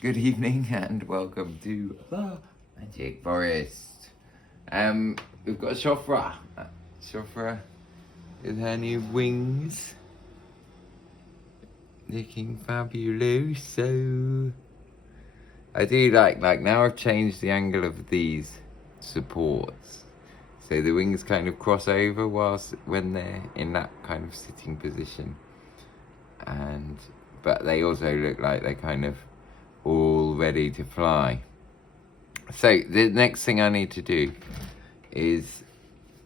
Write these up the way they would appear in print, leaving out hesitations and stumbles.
Good evening and welcome to the Magic Forest. We've got Shofra. Shofra with her new wings. Looking fabulous. So I do like now I've changed the angle of these supports. So the wings kind of cross over when they're in that kind of sitting position. But they also look like they're kind of all ready to fly. So the next thing I need to do is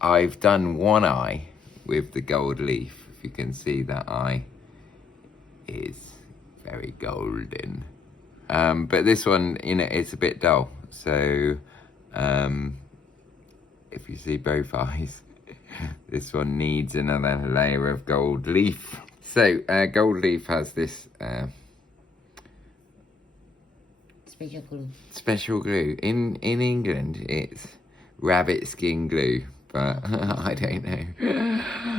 I've done one eye with the gold leaf. If you can see, that eye is very golden. But this one, it's a bit dull. So if you see both eyes, this one needs another layer of gold leaf. So gold leaf has this special glue. In England, it's rabbit skin glue, but I don't know.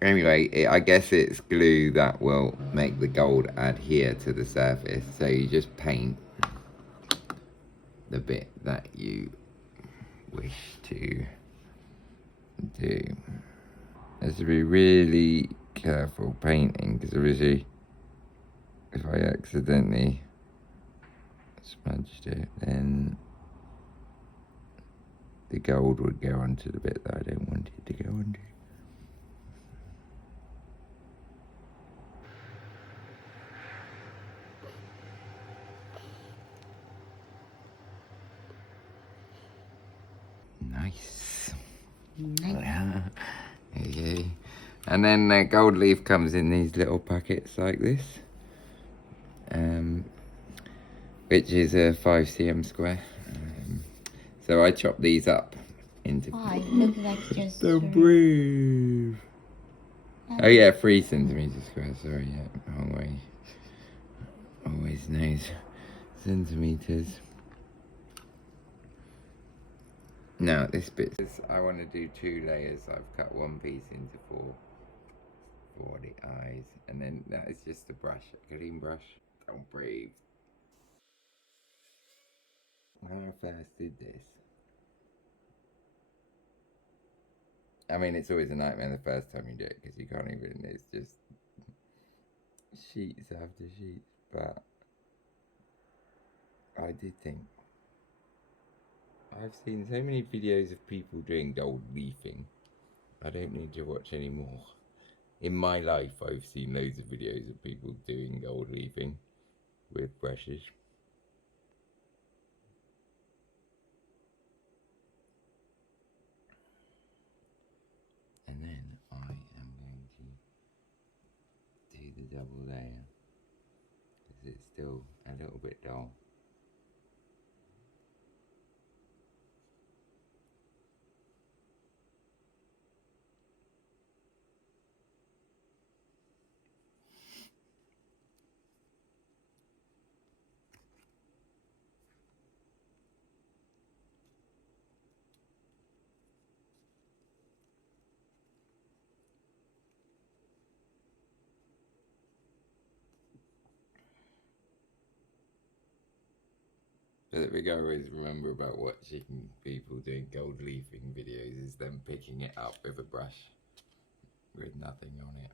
Anyway, I guess it's glue that will make the gold adhere to the surface. So you just paint the bit that you wish to do. Has to be really careful painting, because obviously if I accidentally smudged it, then the gold would go onto the bit that I don't want it to go onto. Nice. Okay. And then gold leaf comes in these little packets like this, which is a 5 cm square. So I chop these up into. Why? Looks like just. Don't breathe. Oh yeah, 3 centimeters square. Sorry, yeah, wrong way. Always knows centimeters. Now this bit, I want to do 2 layers. I've cut one piece into 4 for the eyes, and then that is just a brush, a clean brush. Don't breathe. When I first did this, I mean, it's always a nightmare the first time you do it, because you can't even, it's just sheets after sheets. But I did think, I've seen so many videos of people doing gold leafing, I don't need to watch any more. In my life, I've seen loads of videos of people doing gold leafing with brushes. And then I am going to do the double layer, because it's still a little bit dull. But the thing I always remember about watching people doing gold leafing videos is them picking it up with a brush with nothing on it.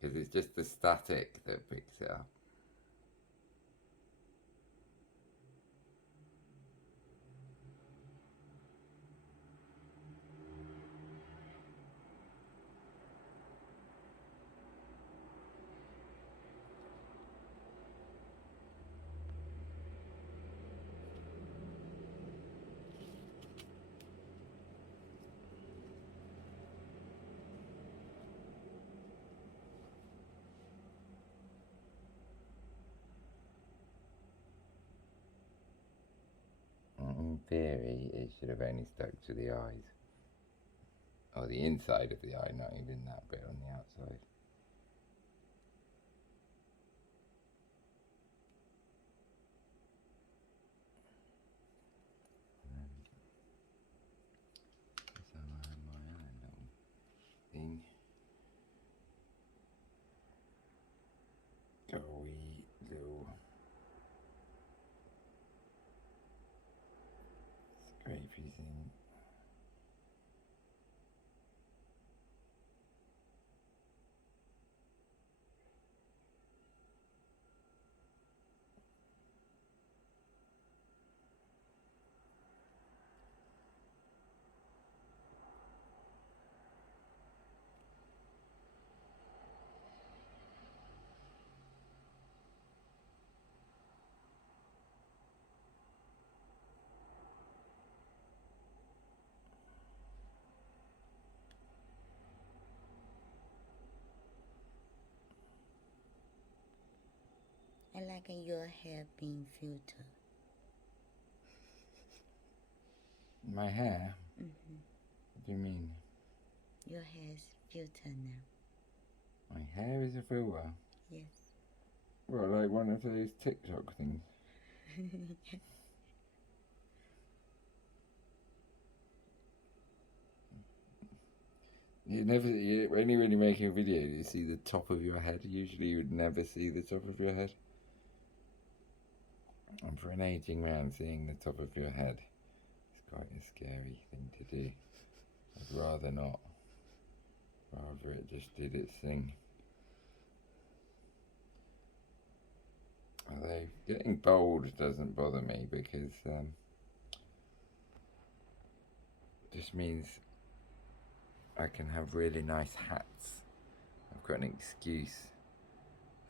Because it's just the static that picks it up. In theory, it should have only stuck to the eyes. Or the inside of the eye, not even that bit on the outside. So I have my own little thing. Go away. amazing. I like your hair being filtered. My hair? What do you mean? Your hair is filtered now. My hair is a filter? Yes. Well, like one of those TikTok things. When you're really making a video, you see the top of your head. Usually you would never see the top of your head. And for an aging man, seeing the top of your head is quite a scary thing to do. I'd rather not. Rather it just did its thing. Although getting bald doesn't bother me because just means I can have really nice hats. I've got an excuse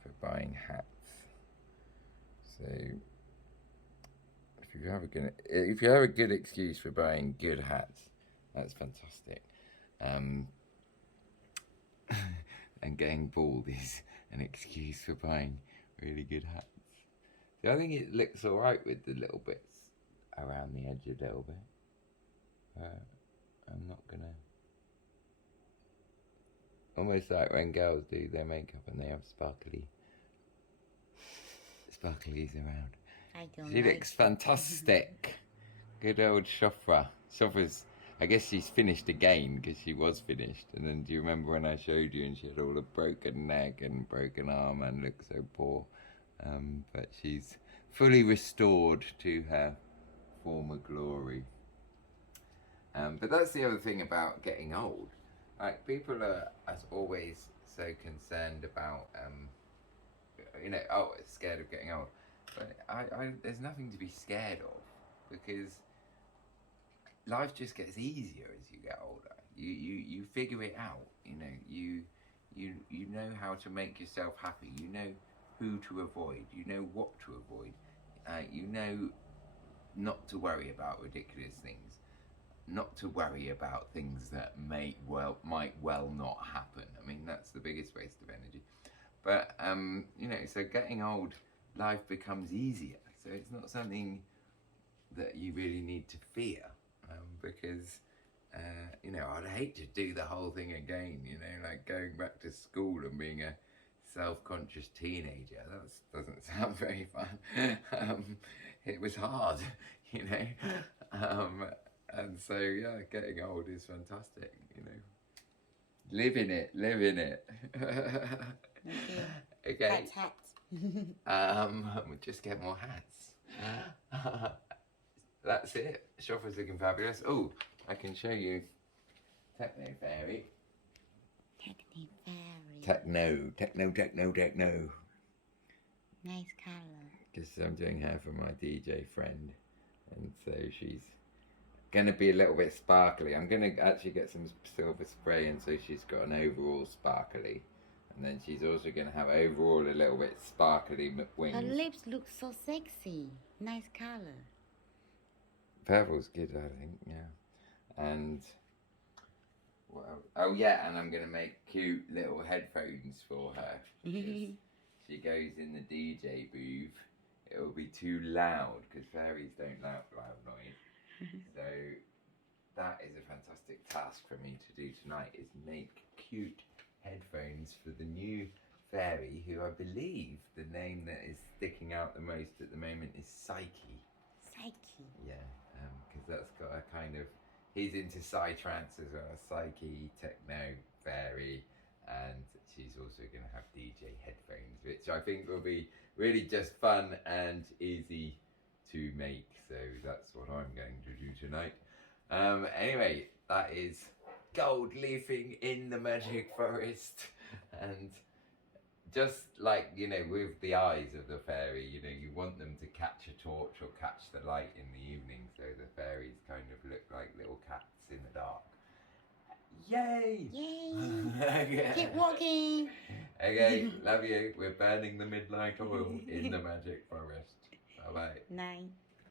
for buying hats. So if you have a good excuse for buying good hats, that's fantastic. And getting bald is an excuse for buying really good hats. So I think it looks alright with the little bits around the edge a little bit. I'm not gonna... Almost like when girls do their makeup and they have sparklies around. I don't She like looks fantastic. Good old Shofra. Shofra's, I guess she's finished again because she was finished. And then do you remember when I showed you and she had all a broken neck and broken arm and looked so poor? But she's fully restored to her former glory. But that's the other thing about getting old. Like, people are, as always, so concerned about, scared of getting old. But there's nothing to be scared of, because life just gets easier as you get older. You figure it out. You know how to make yourself happy. You know who to avoid. You know what to avoid. You know not to worry about ridiculous things. Not to worry about things that might well not happen. I mean, that's the biggest waste of energy. But so getting old, life becomes easier. So it's not something that you really need to fear, because I'd hate to do the whole thing again. Like going back to school and being a self-conscious teenager. That doesn't sound very fun. It was hard, and so yeah, getting old is fantastic. Live in it. Okay. Hats. We'll just get more hats. That's it. Shofra's looking fabulous. Oh, I can show you Techno Fairy. Techno. Nice color. Because I'm doing her for my DJ friend, and so she's gonna be a little bit sparkly. I'm gonna actually get some silver spray, and so she's got an overall sparkly, and then she's also gonna have overall a little bit sparkly wings. Her lips look so sexy. Nice color. Purple's good, I think. Yeah, and oh yeah, and I'm gonna make cute little headphones for her. She goes in the DJ booth. It will be too loud because fairies don't like loud noise. So that is a fantastic task for me to do tonight, is make cute headphones for the new fairy, who I believe the name that is sticking out the most at the moment is Psyche. Psyche. Yeah, because that's got a kind of, he's into psytrance as well, Psyche, techno, fairy, and she's also going to have DJ headphones, which I think will be really just fun and easy to make. So that's what I'm going to do tonight. Anyway, that is gold leafing in the magic forest. And just like, you know, with the eyes of the fairy, you know, you want them to catch a torch or catch the light in the evening, so the fairies kind of look like little cats in the dark. Yay! Yay! Keep walking. Okay, love you. We're burning the midnight oil in the magic forest. Bye bye. Nine.